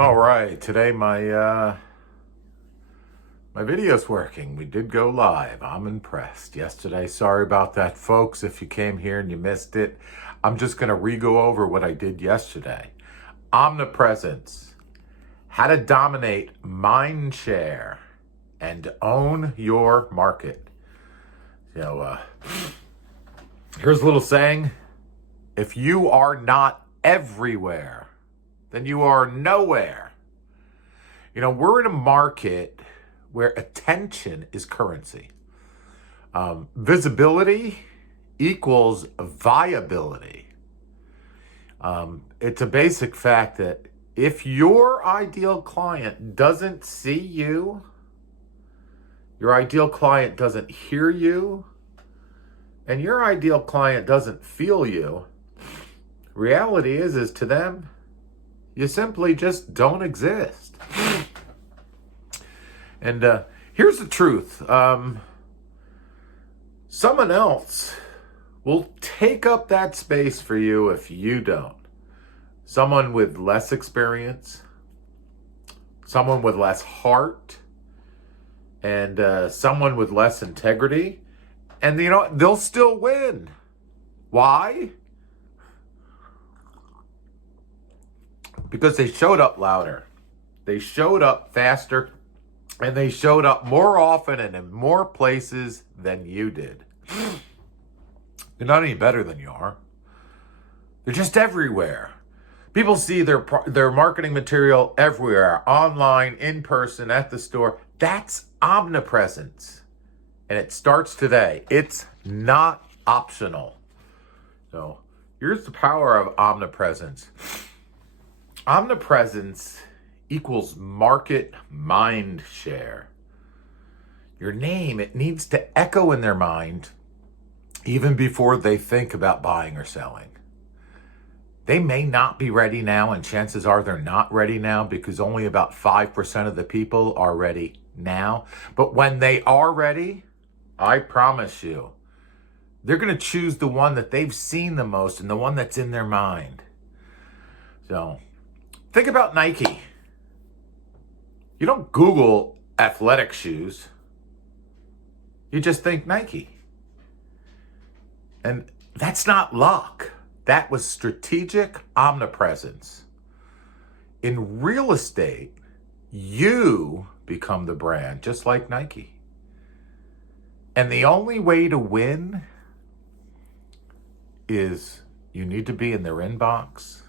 All right, today my video's working. We did go live. I'm impressed. Yesterday, sorry about that, folks. If you came here and you missed it, I'm just gonna re-go over what I did yesterday. Omnipresence, how to dominate mind share and own your market. Here's a little saying: if you are not everywhere, then you are nowhere. We're in a market where attention is currency. Visibility equals viability. It's a basic fact that if your ideal client doesn't see you, your ideal client doesn't hear you, and your ideal client doesn't feel you, reality is to them, you simply just don't exist. And here's the truth. Someone else will take up that space for you if you don't. Someone with less experience, someone with less heart, and someone with less integrity. And they'll still win. Why? Because they showed up louder. They showed up faster. And they showed up more often and in more places than you did. They're not any better than you are. They're just everywhere. People see their marketing material everywhere, online, in person, at the store. That's omnipresence. And it starts today. It's not optional. So here's the power of omnipresence. Omnipresence equals market mind share. Your name, it needs to echo in their mind even before they think about buying or selling. They may not be ready now, and chances are they're not ready now because only about 5% of the people are ready now. But when they are ready, I promise you, they're going to choose the one that they've seen the most and the one that's in their mind. So think about Nike. You don't Google athletic shoes. You just think Nike. And that's not luck. That was strategic omnipresence. In real estate, you become the brand, just like Nike. And the only way to win is you need to be in their inbox.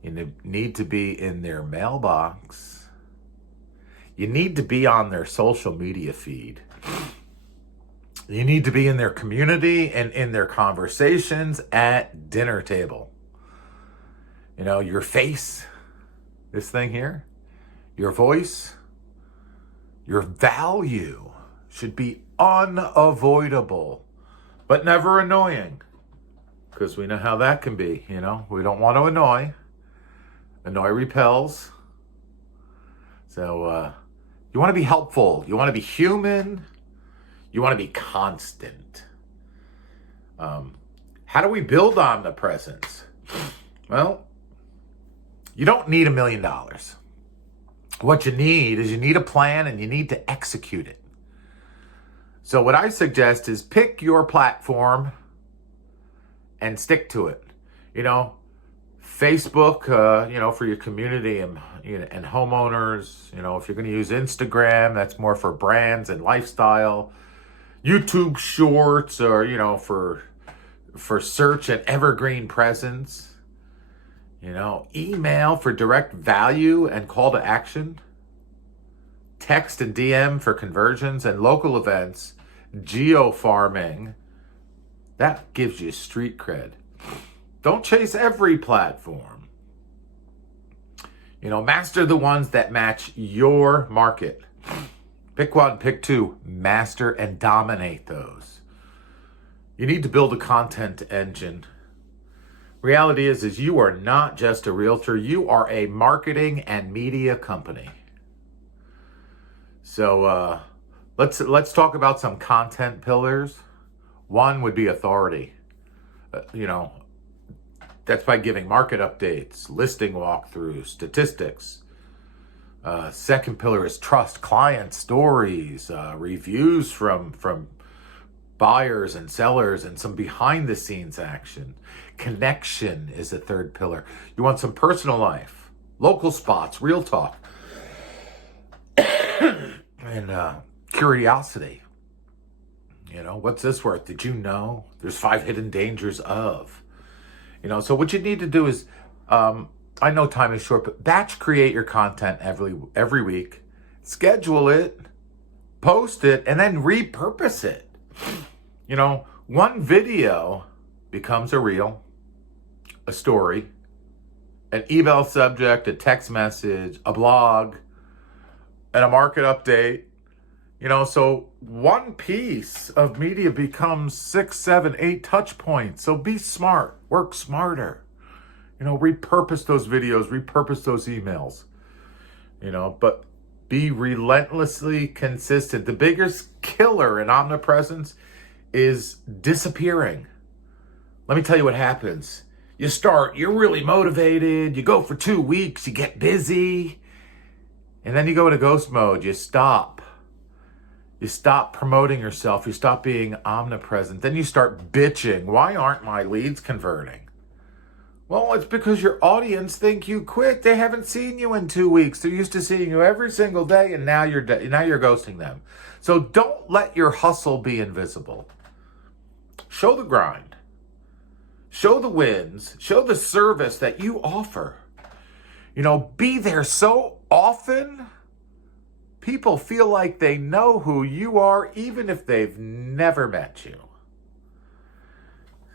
You need to be in their mailbox. You need to be on their social media feed. You need to be in their community and in their conversations at dinner table. Your face, this thing here, your voice, your value should be unavoidable, but never annoying. Because we know how that can be, We don't want to annoy. Annoy repels. So, you want to be helpful. You want to be human. You want to be constant. How do we build omnipresence? Well, you don't need $1 million. What you need is a plan and you need to execute it. So what I suggest is pick your platform and stick to it. Facebook, for your community and homeowners. If you're going to use Instagram, that's more for brands and lifestyle. YouTube Shorts, or for search and evergreen presence. Email for direct value and call to action. Text and DM for conversions, and local events. Geo farming. That gives you street cred. Don't chase every platform. Master the ones that match your market. Pick one, pick two, master and dominate those. You need to build a content engine. Reality is you are not just a realtor, you are a marketing and media company. So let's talk about some content pillars. One would be authority. That's by giving market updates, listing walkthroughs, statistics. Second pillar is trust, client stories, reviews from buyers and sellers, and some behind the scenes action. Connection is a third pillar. You want some personal life, local spots, real talk, and curiosity. What's this worth? Did you know? There's 5 hidden dangers of. So what you need to do is, I know time is short, but batch create your content every week, schedule it, post it, and then repurpose it. One video becomes a reel, a story, an email subject, a text message, a blog, and a market update. So one piece of media becomes 6, 7, 8 touch points. So be smart, work smarter. Repurpose those videos, repurpose those emails. But be relentlessly consistent. The biggest killer in omnipresence is disappearing. Let me tell you what happens. You're really motivated, you go for 2 weeks, you get busy, and then you go into ghost mode, you stop. You stop promoting yourself, you stop being omnipresent, then you start bitching. Why aren't my leads converting? Well, it's because your audience think you quit. They haven't seen you in 2 weeks. They're used to seeing you every single day, and now you're ghosting them. So don't let your hustle be invisible. Show the grind. Show the wins. Show the service that you offer. Be there so often, people feel like they know who you are, even if they've never met you.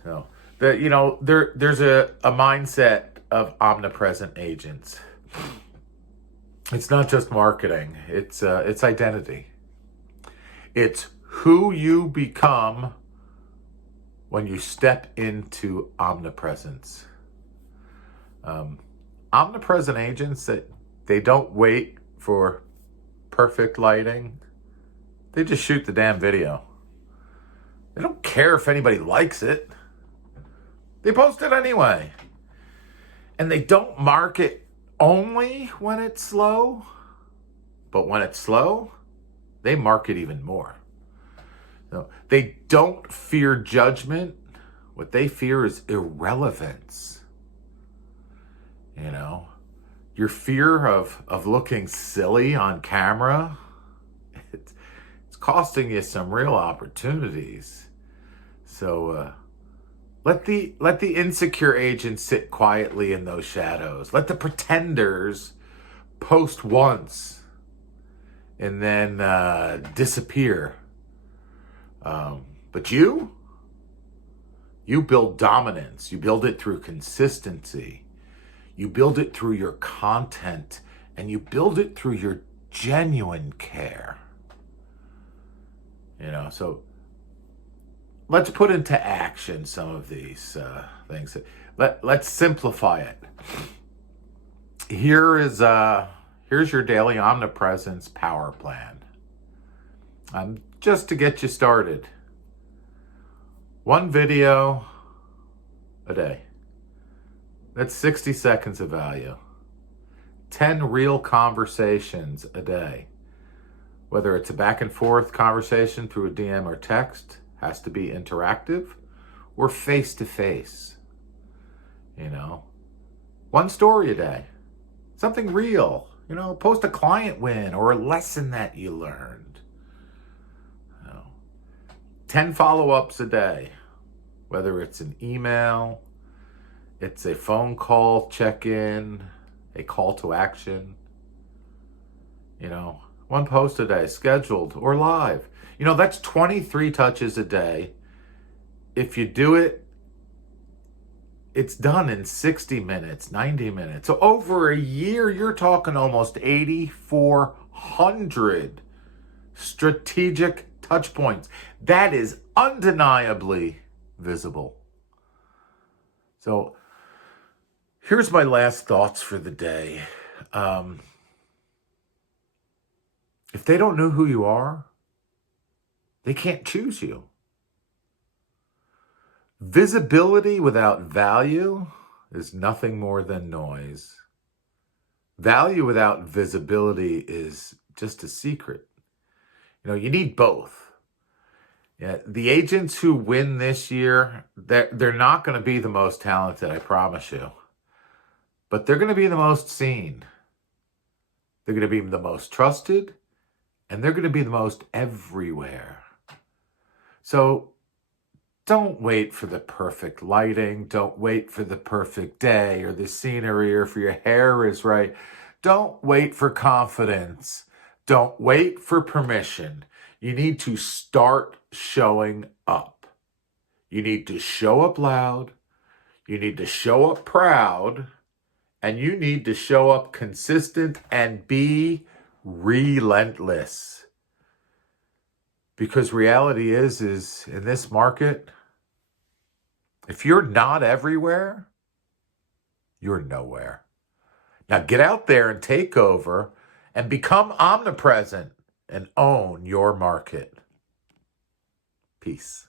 So, there's a mindset of omnipresent agents. It's not just marketing. It's identity. It's who you become when you step into omnipresence. Omnipresent agents, they don't wait for perfect lighting. They just shoot the damn video. They don't care if anybody likes it. They post it anyway. And they don't market only when it's slow, but when it's slow, they market even more. No, they don't fear judgment. What they fear is irrelevance. Your fear of looking silly on camera, it's costing you some real opportunities. So let the insecure agents sit quietly in those shadows. Let the pretenders post once and then disappear. But you build dominance. You build it through consistency. You build it through your content, and you build it through your genuine care. So let's put into action some of these things. Let's simplify it. Here's your daily omnipresence power plan. Just to get you started. 1 video a day. That's 60 seconds of value. 10 real conversations a day. Whether it's a back and forth conversation through a DM or text, has to be interactive, or face to face. 1 story a day. Something real. Post a client win or a lesson that you learned. 10 follow-ups a day. Whether it's an email, it's a phone call, check-in, a call to action. 1 post a day, scheduled or live. That's 23 touches a day. If you do it, it's done in 60 minutes, 90 minutes. So over a year, you're talking almost 8,400 strategic touch points. That is undeniably visible. So here's my last thoughts for the day. If they don't know who you are, they can't choose you. Visibility without value is nothing more than noise. Value without visibility is just a secret. You need both. Yeah, the agents who win this year, they're not going to be the most talented, I promise you. But they're going to be the most seen. They're going to be the most trusted. And they're going to be the most everywhere. So don't wait for the perfect lighting. Don't wait for the perfect day or the scenery or for your hair is right. Don't wait for confidence. Don't wait for permission. You need to start showing up. You need to show up loud. You need to show up proud. And you need to show up consistent and be relentless. Because reality is in this market, if you're not everywhere, you're nowhere. Now get out there and take over and become omnipresent and own your market. Peace.